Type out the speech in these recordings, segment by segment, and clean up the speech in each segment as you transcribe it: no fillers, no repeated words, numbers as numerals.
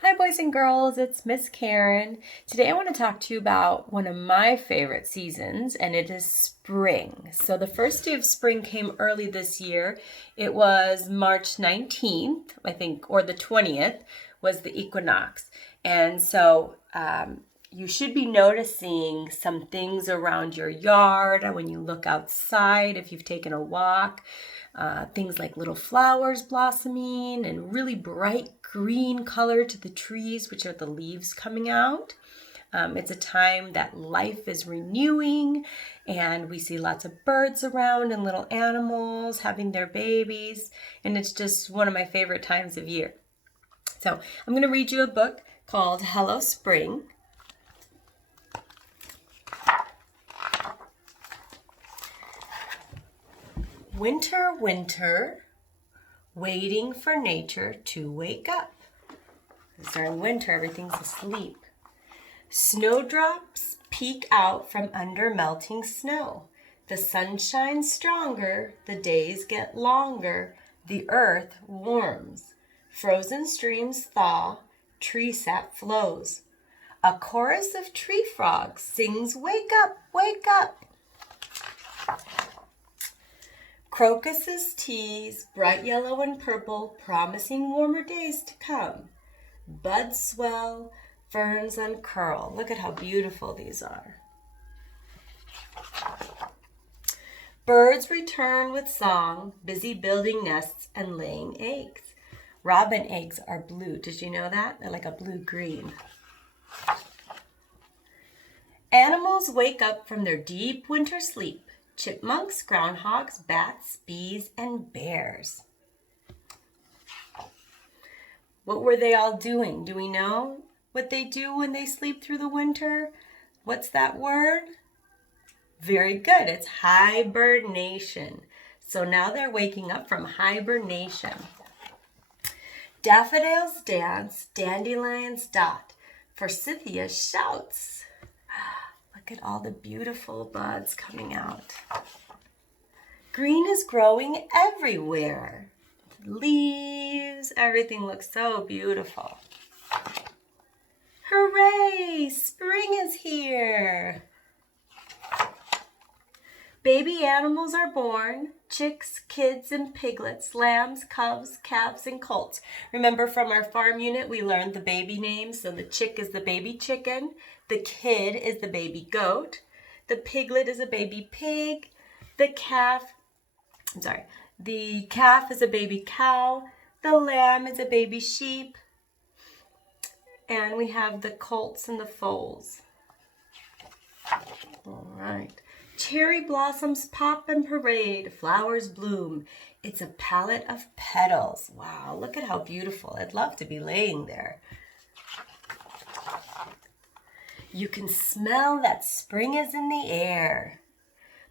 Hi, boys and girls, it's Miss Karen. Today I want to talk to you about one of my favorite seasons, and it is spring. So, the first day of spring came early this year. It was March 19th, I think, or the 20th was the equinox. And so, you should be noticing some things around your yard when you look outside if you've taken a walk. Things like little flowers blossoming and really bright green color to the trees, which are the leaves coming out. It's a time that life is renewing, and we see lots of birds around and little animals having their babies, and it's just one of my favorite times of year. So I'm going to read you a book called Hello Spring. Winter, winter, waiting for nature to wake up. During winter, everything's asleep. Snowdrops peek out from under melting snow. The sun shines stronger, the days get longer, the earth warms. Frozen streams thaw, tree sap flows. A chorus of tree frogs sings, "Wake up, wake up." Crocuses tease, bright yellow and purple, promising warmer days to come. Buds swell, ferns uncurl. Look at how beautiful these are. Birds return with song, busy building nests and laying eggs. Robin eggs are blue. Did you know that? They're like a blue-green. Animals wake up from their deep winter sleep. Chipmunks, groundhogs, bats, bees, and bears. What were they all doing? Do we know what they do when they sleep through the winter? What's that word? Very good. It's hibernation. So now they're waking up from hibernation. Daffodils dance, dandelions dot. Forsythia shouts. Look at all the beautiful buds coming out. Green is growing everywhere. Leaves, everything looks so beautiful. Hooray! Spring is here. Baby animals are born. Chicks, kids, and piglets, lambs, cubs, calves, and colts. Remember from our farm unit, we learned the baby names. So the chick is the baby chicken. The kid is the baby goat. The piglet is a baby pig. The calf is a baby cow. The lamb is a baby sheep. And we have the colts and the foals. All right. Cherry blossoms pop and parade, flowers bloom. It's a palette of petals. Wow, look at how beautiful. I'd love to be laying there. You can smell that spring is in the air.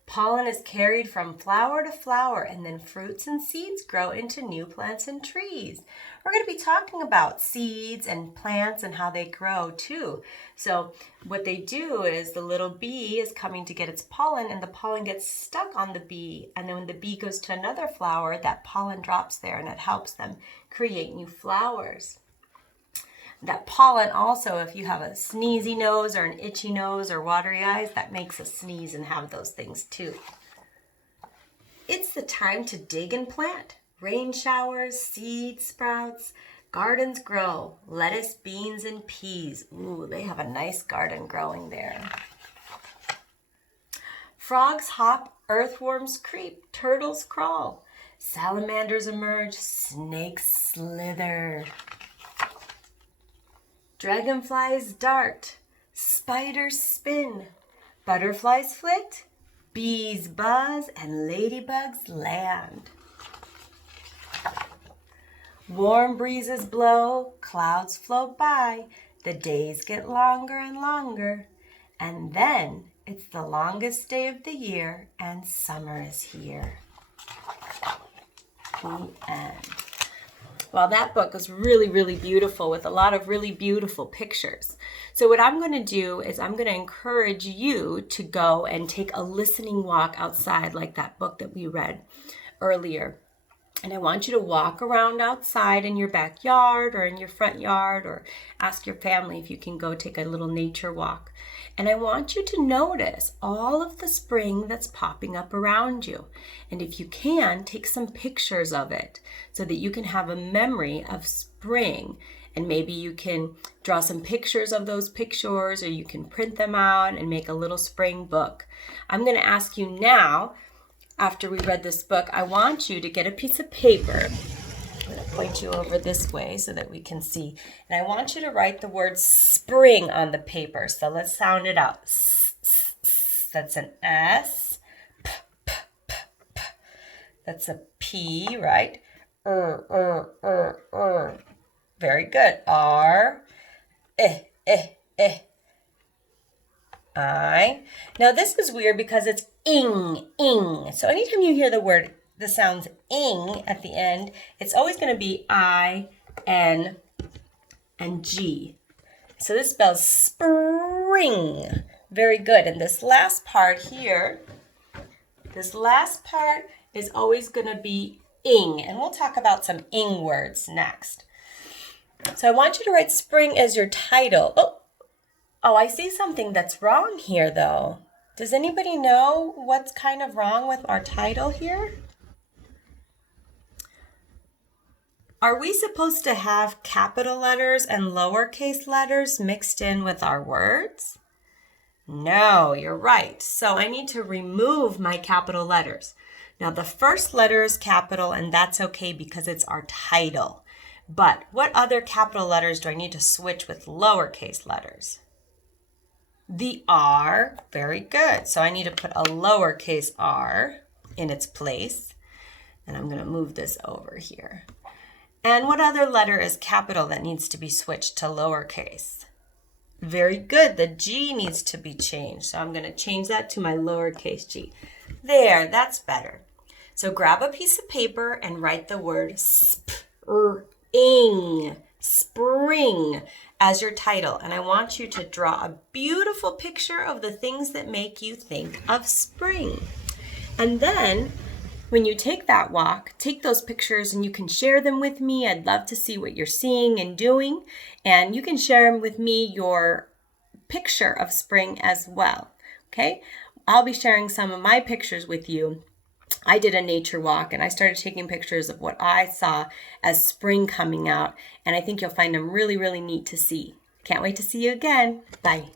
Pollen is carried from flower to flower, and then fruits and seeds grow into new plants and trees. We're going to be talking about seeds and plants and how they grow too. So what they do is the little bee is coming to get its pollen, and the pollen gets stuck on the bee. And then when the bee goes to another flower, that pollen drops there, and it helps them create new flowers. That pollen also, if you have a sneezy nose or an itchy nose or watery eyes, that makes us sneeze and have those things too. It's the time to dig and plant. Rain showers, seed sprouts, gardens grow. Lettuce, beans, and peas. Ooh, they have a nice garden growing there. Frogs hop, earthworms creep, turtles crawl. Salamanders emerge, snakes slither. Dragonflies dart, spiders spin, butterflies flit, bees buzz, and ladybugs land. Warm breezes blow, clouds float by, the days get longer and longer, and then it's the longest day of the year, and summer is here. The end. Well, that book was really, really beautiful with a lot of really beautiful pictures. So what I'm going to do is I'm going to encourage you to go and take a listening walk outside like that book that we read earlier. And I want you to walk around outside in your backyard or in your front yard, or ask your family if you can go take a little nature walk. And I want you to notice all of the spring that's popping up around you. And if you can, take some pictures of it so that you can have a memory of spring. And maybe you can draw some pictures of those pictures, or you can print them out and make a little spring book. I'm going to ask you now, after we read this book, I want you to get a piece of paper. I'm going to point you over this way so that we can see. And I want you to write the word spring on the paper. So let's sound it out. That's an S. P, p, p, p. That's a P, right? Very good. R. I. Now this is weird because it's ing. So anytime you hear the sounds ing at the end, it's always going to be I, N, and G. So this spells spring. Very good. And this last part here, is always going to be ing. And we'll talk about some ing words next. So I want you to write spring as your title. Oh, I see something that's wrong here, though. Does anybody know what's kind of wrong with our title here? Are we supposed to have capital letters and lowercase letters mixed in with our words? No, you're right. So I need to remove my capital letters. Now, the first letter is capital, and that's okay because it's our title. But what other capital letters do I need to switch with lowercase letters? The R, very good. So I need to put a lowercase r in its place. And I'm going to move this over here. And what other letter is capital that needs to be switched to lowercase? Very good. The G needs to be changed. So I'm going to change that to my lowercase g. There, that's better. So grab a piece of paper and write the word spring as your title. And I want you to draw a beautiful picture of the things that make you think of spring. And then when you take that walk, take those pictures and you can share them with me. I'd love to see what you're seeing and doing. And you can share them with me, your picture of spring as well. Okay? I'll be sharing some of my pictures with you. I did a nature walk and I started taking pictures of what I saw as spring coming out. And I think you'll find them really, really neat to see. Can't wait to see you again. Bye.